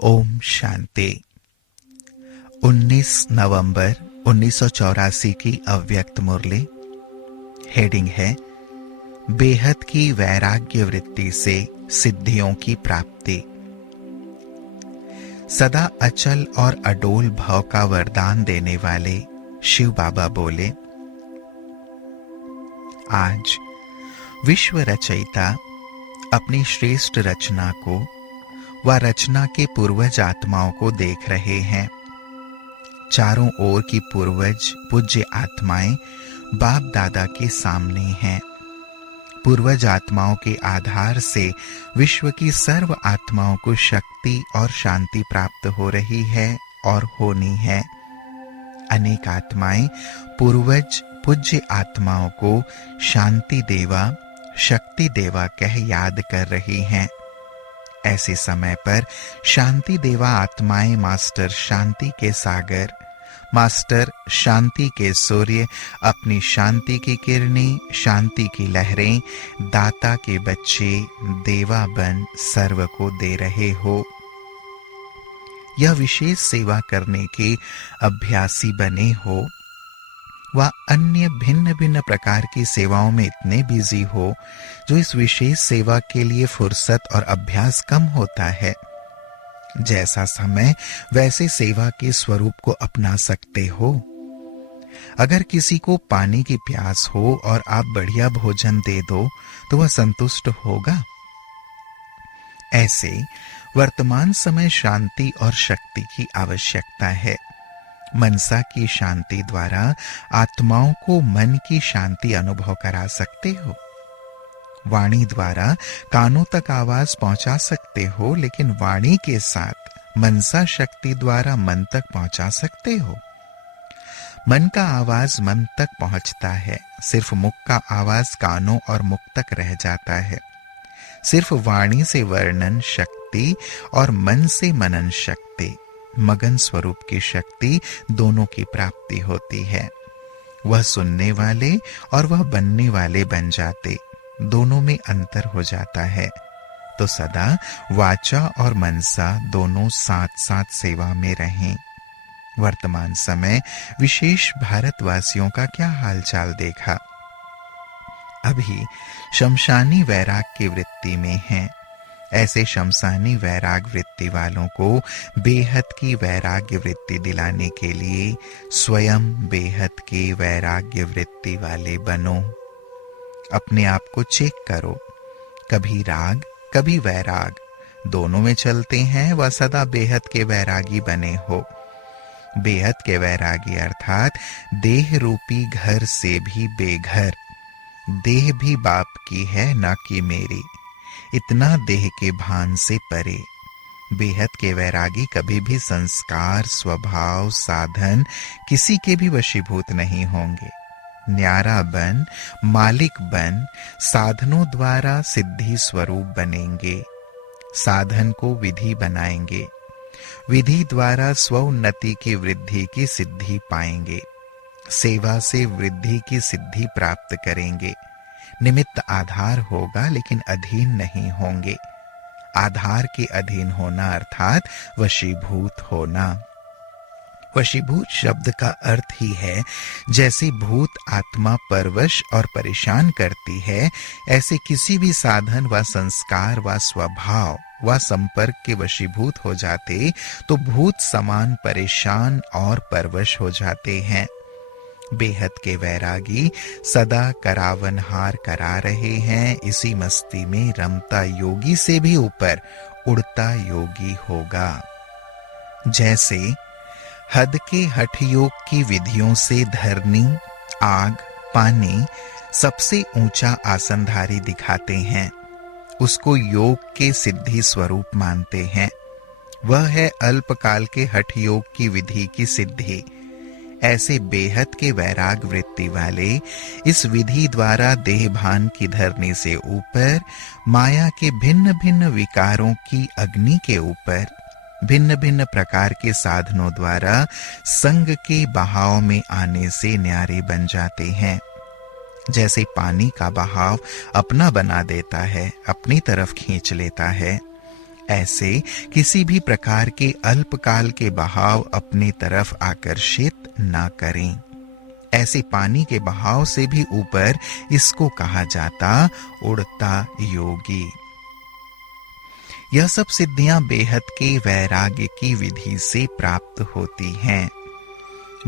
ओम शांति। 19 नवंबर 1984 की अव्यक्त मुरली। हेडिंग है बेहद की वैराग्य वृत्ति से सिद्धियों की प्राप्ति। सदा अचल और अडोल भाव का वरदान देने वाले शिव बाबा बोले, आज विश्व रचयिता अपनी श्रेष्ठ रचना को व रचना के पूर्वज आत्माओं को देख रहे हैं। चारों ओर की पूर्वज पूज्य आत्माएं बाप दादा के सामने हैं। पूर्वज आत्माओं के आधार से विश्व की सर्व आत्माओं को शक्ति और शांति प्राप्त हो रही है और होनी है। अनेक आत्माएं पूर्वज पूज्य आत्माओं को शांति देवा, शक्ति देवा कह याद कर रही हैं। ऐसे समय पर शांति देवा आत्माएं मास्टर शांति के सागर, मास्टर शांति के सूर्य, अपनी शांति की किरणें, शांति की लहरें दाता के बच्चे देवा बन सर्व को दे रहे हो। यह विशेष सेवा करने के अभ्यासी बने हो व अन्य भिन्न भिन्न प्रकार की सेवाओं में इतने बिजी हो जो इस विशेष सेवा के लिए फुर्सत और अभ्यास कम होता है। जैसा समय वैसे सेवा के स्वरूप को अपना सकते हो। अगर किसी को पानी की प्यास हो और आप बढ़िया भोजन दे दो तो वह संतुष्ट होगा। ऐसे वर्तमान समय शांति और शक्ति की आवश्यकता है। मनसा की शांति द्वारा आत्माओं को मन की शांति अनुभव करा सकते हो। वाणी द्वारा कानों तक आवाज पहुंचा सकते हो, लेकिन वाणी के साथ मनसा शक्ति द्वारा मन तक पहुंचा सकते हो। मन का आवाज मन तक पहुंचता है, सिर्फ मुख का आवाज कानों और मुख तक रह जाता है। सिर्फ वाणी से वर्णन शक्ति और मन से मनन शक्ति, मगन स्वरूप की शक्ति दोनों की प्राप्ति होती है। वह सुनने वाले और वह बनने वाले बन जाते, दोनों में अंतर हो जाता है। तो सदा वाचा और मनसा दोनों साथ साथ सेवा में रहें। वर्तमान समय विशेष भारतवासियों का क्या हालचाल देखा। अभी शमशानी वैराग की वृत्ति में हैं। ऐसे शमशानी वैराग वृत्ति वालों को बेहद की वैराग्य वृत्ति दिलाने के लिए स्वयं बेहद के वैराग्य वृत्ति वाले बनो। अपने आप को चेक करो, कभी राग कभी वैराग दोनों में चलते हैं व सदा बेहद के वैरागी बने हो। बेहद के वैरागी अर्थात देह रूपी घर से भी बेघर। देह भी बाप की है ना कि मेरी, इतना देह के भान से परे। बेहद के वैरागी कभी भी संस्कार, स्वभाव, साधन किसी के भी वशीभूत नहीं होंगे। न्यारा बन, मालिक बन, साधनों द्वारा सिद्धि स्वरूप बनेंगे। साधन को विधि बनाएंगे, विधि द्वारा स्वोन्नति की वृद्धि की सिद्धि पाएंगे। सेवा से वृद्धि की सिद्धि प्राप्त करेंगे। निमित्त आधार होगा लेकिन अधीन नहीं होंगे। आधार के अधीन होना अर्थात वशीभूत होना। वशीभूत शब्द का अर्थ ही है जैसे भूत आत्मा परवश और परेशान करती है, ऐसे किसी भी साधन व संस्कार व स्वभाव व संपर्क के वशीभूत हो जाते तो भूत समान परेशान और परवश हो जाते हैं। बेहद के वैरागी सदा करावनहार करा रहे हैं। इसी मस्ती में रमता योगी से भी ऊपर उड़ता योगी होगा। जैसे हद के हठ योग की विधियों से धरनी, आग, पानी सबसे ऊंचा आसनधारी दिखाते हैं, उसको योग के सिद्धि स्वरूप मानते हैं। वह है अल्पकाल के हठ योग की विधि की सिद्धि। ऐसे बेहद के वैराग वृत्ति वाले इस विधि द्वारा देह भान की धरनी से ऊपर, माया के भिन्न भिन्न विकारों की अग्नि के ऊपर, भिन्न भिन्न प्रकार के साधनों द्वारा संग के बहाव में आने से न्यारे बन जाते हैं। जैसे पानी का बहाव अपना बना देता है, अपनी तरफ खींच लेता है, ऐसे किसी भी प्रकार के अल्पकाल के बहाव अपनी तरफ आकर्षित ना करें। ऐसे पानी के बहाव से भी ऊपर इसको कहा जाता उड़ता योगी। यह सब सिद्धियां बेहद के वैराग्य की विधि से प्राप्त होती हैं।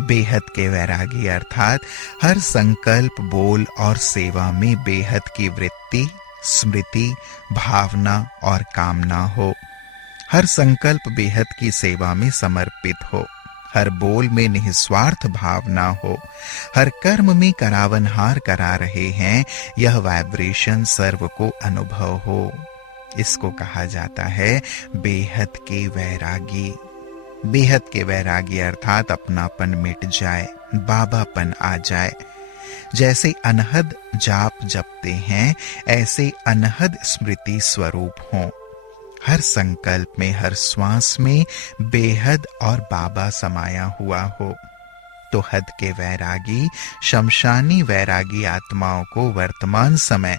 बेहद के वैरागी अर्थात हर संकल्प, बोल और सेवा में बेहद की वृत्ति, स्मृति, भावना और कामना हो। हर संकल्प बेहद की सेवा में समर्पित हो। हर बोल में निस्वार्थ भावना हो। हर कर्म में करावनहार करा रहे हैं, यह वाइब्रेशन सर्व को अनुभव हो। इसको कहा जाता है बेहद के वैरागी। बेहद के वैरागी अर्थात अपनापन मिट जाए, बाबापन आ जाए। जैसे अनहद जाप जपते हैं, ऐसे अनहद स्मृति स्वरूप हो। हर संकल्प में, हर श्वास में बेहद और बाबा समाया हुआ हो। तो हद के वैरागी, शमशानी वैरागी आत्माओं को वर्तमान समय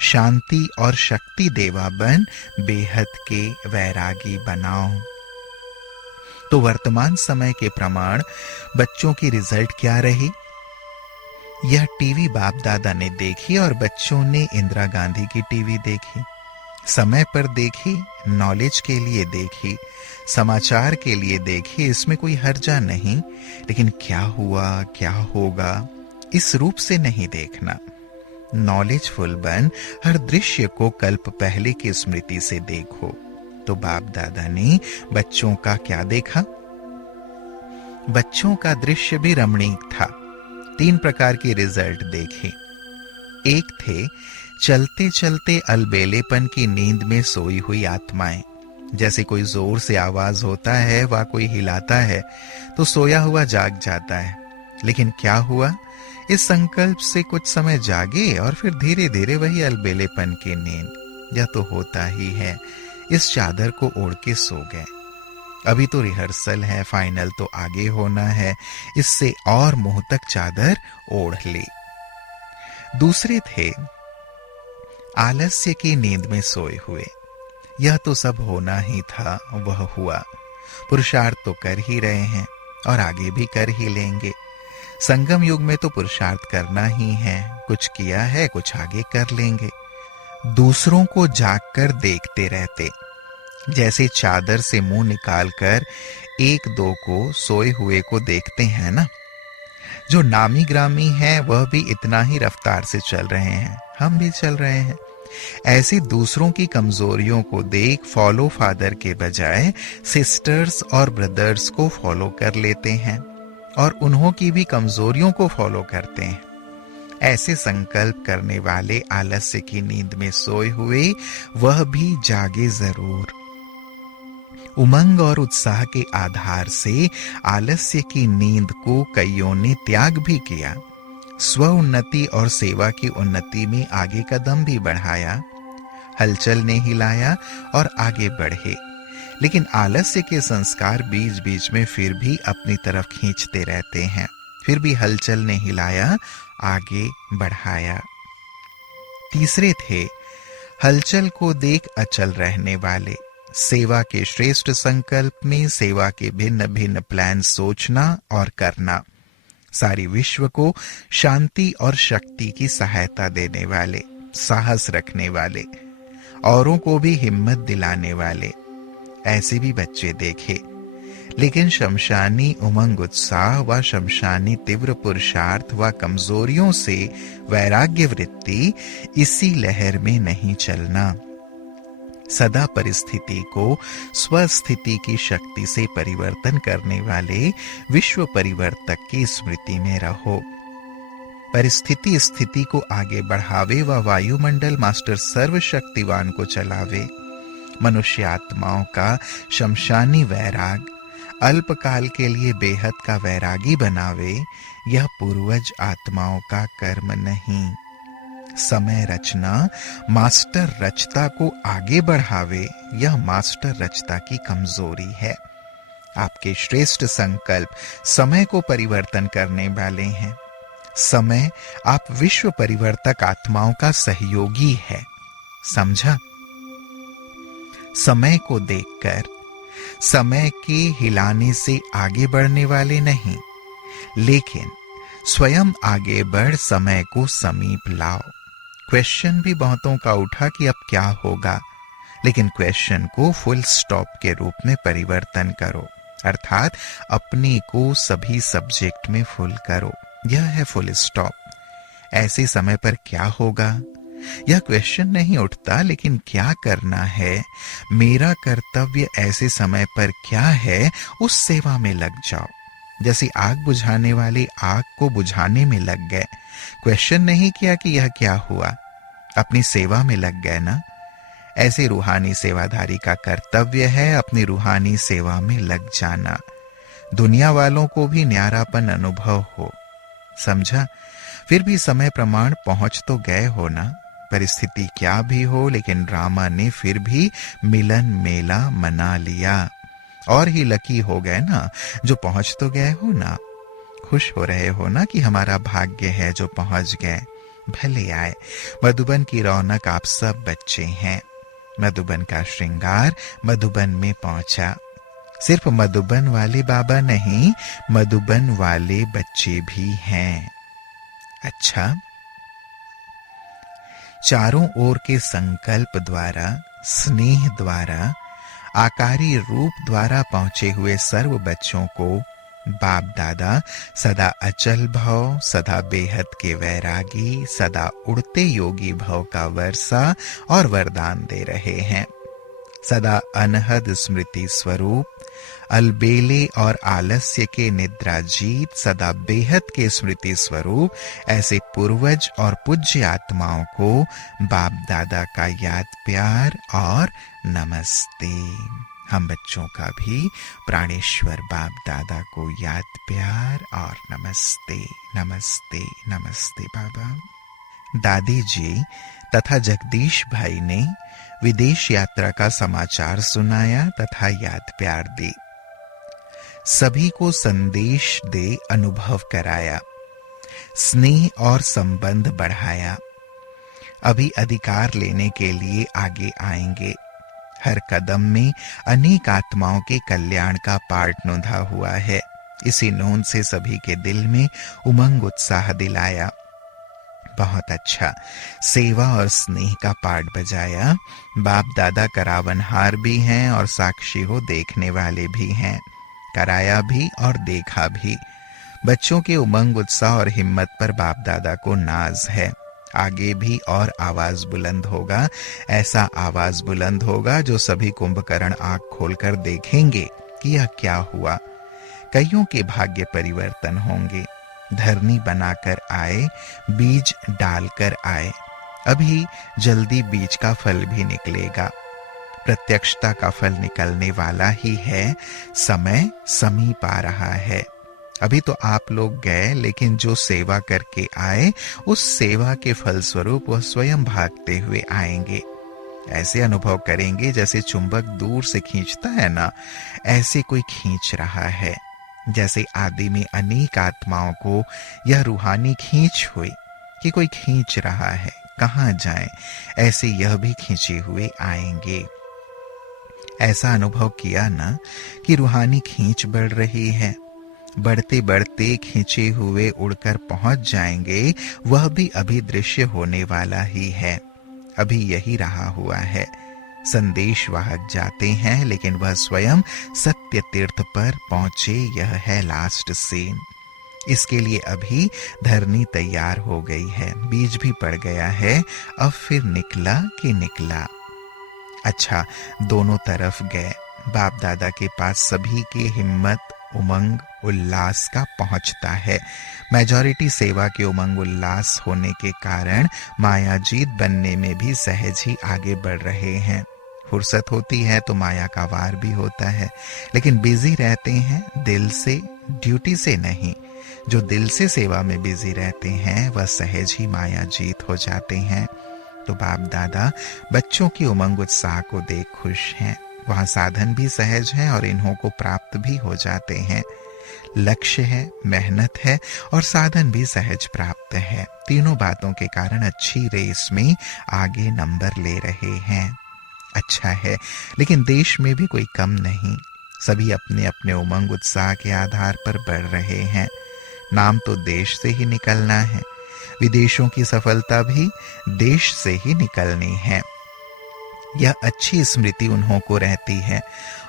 शांति और शक्ति देवा बन बेहद के वैरागी बनाओ। तो वर्तमान समय के प्रमाण बच्चों की रिजल्ट क्या रही? यह टीवी बाप दादा ने देखी और बच्चों ने इंदिरा गांधी की टीवी देखी। समय पर देखी, नॉलेज के लिए देखी, समाचार के लिए देखी, इसमें कोई हर्जा नहीं। लेकिन क्या हुआ, क्या होगा, इस रूप से नहीं देखना। नॉलेजफुल बन हर दृश्य को कल्प पहले की स्मृति से देखो। तो बाप दादा ने बच्चों का क्या देखा? बच्चों का दृश्य भी रमणीक था। 3 प्रकार के रिजल्ट देखे। एक थे चलते चलते अलबेलेपन की नींद में सोई हुई आत्माएं। जैसे कोई जोर से आवाज होता है व कोई हिलाता है तो सोया हुआ जाग जाता है। लेकिन क्या हुआ? इस संकल्प से कुछ समय जागे और फिर धीरे धीरे वही अलबेलेपन की नींद। यह तो होता ही है। इस चादर को ओढ़ के सो गए। अभी तो रिहर्सल है, फाइनल तो आगे होना है, इससे और मुंह तक चादर ओढ़ ली। दूसरे थे आलस्य की नींद में सोए हुए। यह तो सब होना ही था, वह हुआ। पुरुषार्थ तो कर ही रहे हैं और आगे भी कर ही लेंगे। संगम युग में तो पुरुषार्थ करना ही है। कुछ किया है, कुछ आगे कर लेंगे। दूसरों को जागकर देखते रहते, जैसे चादर से मुंह निकालकर 1-2 को सोए हुए को देखते हैं ना। जो नामी ग्रामी है वह भी इतना ही रफ्तार से चल रहे हैं, हम भी चल रहे हैं। ऐसे दूसरों की कमजोरियों को देख फॉलो फादर के बजाय सिस्टर्स और ब्रदर्स को फॉलो कर लेते हैं और उन्हों की भी कमजोरियों को फॉलो करते हैं। ऐसे संकल्प करने वाले आलस्य की नींद में सोए हुए वह भी जागे जरूर। उमंग और उत्साह के आधार से आलस्य की नींद को कईयों ने त्याग भी किया। स्व उन्नति और सेवा की उन्नति में आगे कदम भी बढ़ाया। हलचल ने हिलाया और आगे बढ़े। लेकिन आलस्य के संस्कार बीच बीच में फिर भी अपनी तरफ खींचते रहते हैं। फिर भी हलचल ने हिलाया, आगे बढ़ाया। तीसरे थे हलचल को देख अचल रहने वाले। सेवा के श्रेष्ठ संकल्प में सेवा के भिन्न भिन्न प्लान सोचना और करना। सारी विश्व को शांति और शक्ति की सहायता देने वाले, साहस रखने वाले, औरों को भी हिम्मत दिलाने वाले। ऐसे भी बच्चे देखे। लेकिन शमशानी उमंग उत्साह व शमशानी तीव्र पुरुषार्थ व कमजोरियों से वैराग्य वृत्ति, इसी लहर में नहीं चलना। सदा परिस्थिति को स्वस्थिति की शक्ति से परिवर्तन करने वाले विश्व परिवर्तक की स्मृति में रहो। परिस्थिति स्थिति को आगे बढ़ावे व वायुमंडल मास्टर सर्वशक्तिवान को चलावे। मनुष्य आत्माओं का शमशानी वैराग अल्पकाल के लिए बेहद का वैरागी बनावे। यह पूर्वज आत्माओं का कर्म नहीं। समय रचना मास्टर रचता को आगे बढ़ावे, यह मास्टर रचता की कमजोरी है। आपके श्रेष्ठ संकल्प समय को परिवर्तन करने वाले हैं। समय आप विश्व परिवर्तक आत्माओं का सहयोगी है। समझा? समय को देखकर, समय के हिलाने से आगे बढ़ने वाले नहीं, लेकिन स्वयं आगे बढ़ समय को समीप लाओ। क्वेश्चन भी बहुतों का उठा कि अब क्या होगा, लेकिन क्वेश्चन को फुल स्टॉप के रूप में परिवर्तन करो, अर्थात अपने को सभी सब्जेक्ट में फुल करो। यह है फुल स्टॉप। ऐसे समय पर क्या होगा, यह क्वेश्चन नहीं उठता, लेकिन क्या करना है, मेरा कर्तव्य ऐसे समय पर क्या है, उस सेवा में लग जाओ। जैसे आग बुझाने वाले आग को बुझाने में लग गए, क्वेश्चन नहीं किया कि यह क्या हुआ, अपनी सेवा में लग गए ना। ऐसे रूहानी सेवाधारी का कर्तव्य है अपनी रूहानी सेवा में लग जाना। दुनिया वालों को भी न्यारापन अनुभव हो, समझा। फिर भी समय प्रमाण पहुंच तो गए हो ना। परिस्थिति क्या भी हो, लेकिन रामा ने फिर भी मिलन मेला मना लिया। और ही लकी हो गए ना जो पहुंच तो गए हो ना। खुश हो रहे हो ना कि हमारा भाग्य है जो पहुंच गए। भले आए, मधुबन की रौनक आप सब बच्चे हैं। मधुबन का श्रृंगार मधुबन में पहुंचा। सिर्फ मधुबन वाले बाबा नहीं, मधुबन वाले बच्चे भी हैं। अच्छा, चारों ओर के संकल्प द्वारा, स्नेह द्वारा, आकारी रूप द्वारा पहुंचे हुए सर्व बच्चों को बाप दादा सदा अचल भव, सदा बेहद के वैरागी, सदा उड़ते योगी भव का वर्षा और वरदान दे रहे हैं। सदा अनहद स्मृति स्वरूप, अलबेले और आलस्य के निद्रा जीत, सदा बेहद के स्मृति स्वरूप ऐसे पूर्वज और पूज्य आत्माओं को बाप दादा का याद प्यार और नमस्ते। हम बच्चों का भी प्राणेश्वर बाप दादा को याद प्यार और नमस्ते नमस्ते नमस्ते। बाबा दादी जी तथा जगदीश भाई ने विदेश यात्रा का समाचार सुनाया तथा याद प्यार दी। सभी को संदेश दे अनुभव कराया, स्नेह और संबंध बढ़ाया। अभी अधिकार लेने के लिए आगे आएंगे। हर कदम में अनेक आत्माओं के कल्याण का पाठ नोंधा हुआ है। इसी नोंद से सभी के दिल में उमंग उत्साह दिलाया। बहुत अच्छा, सेवा और स्नेह का पाठ बजाया। बाप दादा करावनहार भी हैं और साक्षी हो देखने वाले भी हैं। कराया भी और देखा भी। बच्चों के उमंग उत्साह और हिम्मत पर बाप दादा को नाज है। आगे भी और आवाज बुलंद होगा। ऐसा आवाज बुलंद होगा जो सभी कुंभकर्ण आंख खोलकर देखेंगे कि यह क्या हुआ। कईयों के भाग्य परिवर्तन होंगे। धरनी बनाकर आए, बीज डालकर आए। अभी जल्दी बीज का फल भी निकलेगा। प्रत्यक्षता का फल निकलने वाला ही है। समय समीप आ रहा है। अभी तो आप लोग गए, लेकिन जो सेवा करके आए उस सेवा के फलस्वरूप वह स्वयं भागते हुए आएंगे। ऐसे अनुभव करेंगे जैसे चुंबक दूर से खींचता है ना, ऐसे कोई खींच रहा है। जैसे आदि में अनेक आत्माओं को यह रूहानी खींच हुई कि कोई खींच रहा है, कहां जाएं, ऐसे यह भी खींचे हुए आएंगे। ऐसा अनुभव किया ना कि रूहानी खींच बढ़ रही है। बढ़ते बढ़ते खींचे हुए उड़कर पहुंच जाएंगे। वह भी अभी दृश्य होने वाला ही है। अभी यही रहा हुआ है। संदेश वाहक जाते हैं, लेकिन वह स्वयं सत्य तीर्थ पर पहुंचे। यह है लास्ट सीन। इसके लिए अभी धरनी तैयार हो गई है। बीज भी पड़ गया है। अब फिर निकला कि निकला। अच्छा, दोनों तरफ गए। बाप दादा के पास सभी की हिम्मत, उमंग, उल्लास का पहुंचता है। मेजॉरिटी सेवा के उमंग उल्लास होने के कारण मायाजीत बनने में भी सहज ही आगे बढ़ रहे हैं। फुर्सत होती है तो माया का वार भी होता है, लेकिन बिजी रहते हैं दिल से, ड्यूटी से नहीं। जो दिल से सेवा में बिजी रहते हैं वह सहज ही मायाजीत हो जाते हैं। तो बाप दादा बच्चों की उमंग उत्साह को देख खुश हैं। वहां साधन भी सहज है और इन्हों को प्राप्त भी हो जाते हैं। लक्ष्य है, मेहनत है और साधन भी सहज प्राप्त है। तीनों बातों के कारण अच्छी रेस में आगे नंबर ले रहे हैं। अच्छा है, लेकिन देश में भी कोई कम नहीं। सभी अपने अपने उमंग उत्साह के आधार पर बढ़ रहे हैं। नाम तो देश से ही निकलना है, विदेशों की सफलता भी देश से ही निकलनी है। यह अच्छी स्मृति उन्हों को रहती है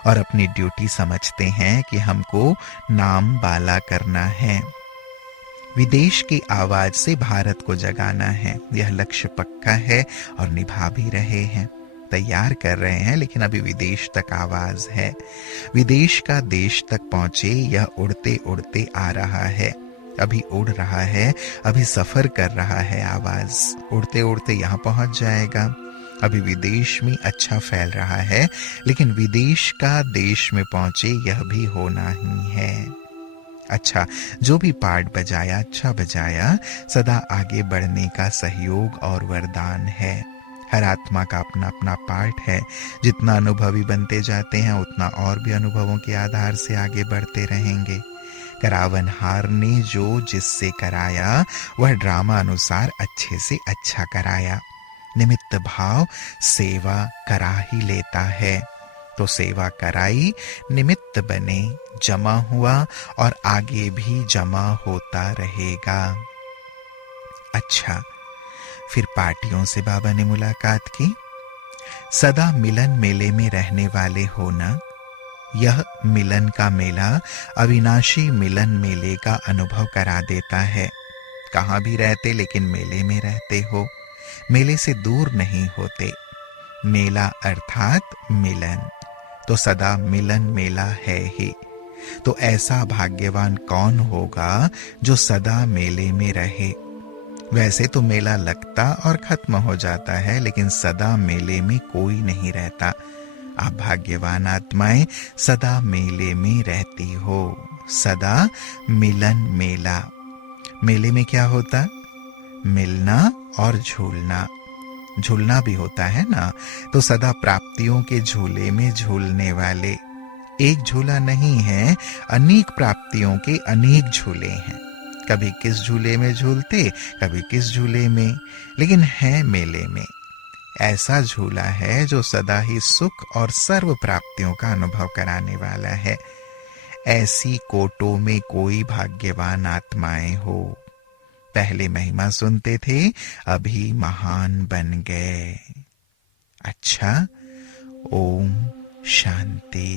और अपनी ड्यूटी समझते हैं कि हमको नाम बाला करना है, विदेश की आवाज से भारत को जगाना है। यह लक्ष्य पक्का है और निभा भी रहे हैं। तैयार कर रहे हैं, लेकिन अभी विदेश तक आवाज है। विदेश का देश तक पहुंचे, यह उड़ते उड़ते आ रहा है, अभी उड़ रहा है, अभी सफर कर रहा है। आवाज उड़ते उड़ते यहां पहुंच जाएगा। अभी विदेश में अच्छा फैल रहा है, लेकिन विदेश का देश में पहुंचे, यह भी होना ही है। अच्छा, जो भी पार्ट बजाया अच्छा बजाया। सदा आगे बढ़ने का सहयोग और वरदान है। हर आत्मा का अपना अपना पार्ट है। जितना अनुभवी बनते जाते हैं, उतना और भी अनुभवों के आधार से आगे बढ़ते रहेंगे। करावनहार ने जो जिससे कराया, वह ड्रामा अनुसार अच्छे से अच्छा कराया। निमित्त भाव सेवा करा ही लेता है, तो सेवा कराई, निमित्त बने, जमा हुआ और आगे भी जमा होता रहेगा। अच्छा, फिर पार्टियों से बाबा ने मुलाकात की। सदा मिलन मेले में रहने वाले हो ना, यह मिलन का मेला अविनाशी मिलन मेले का अनुभव करा देता है। कहाँ भी रहते, लेकिन मेले में रहते हो, मेले से दूर नहीं होते। मेला अर्थात मिलन, तो सदा मिलन मेला है ही। तो ऐसा भाग्यवान कौन होगा जो सदा मेले में रहे। वैसे तो मेला लगता और खत्म हो जाता है, लेकिन सदा मेले में कोई नहीं रहता। आप भाग्यवान आत्माएं सदा मेले में रहती हो। सदा मिलन मेला। मेले में क्या होता? मिलना और झूलना। झूलना भी होता है ना, तो सदा प्राप्तियों के झूले में झूलने वाले। एक झूला नहीं है, अनेक प्राप्तियों के अनेक झूले हैं। कभी किस झूले में झूलते, कभी किस झूले में, लेकिन है मेले में। ऐसा झूला है जो सदा ही सुख और सर्व प्राप्तियों का अनुभव कराने वाला है। ऐसी कोटों में कोई भाग्यवान आत्माएं हो। पहले महिमा सुनते थे, अभी महान बन गए। अच्छा, ओम शांति।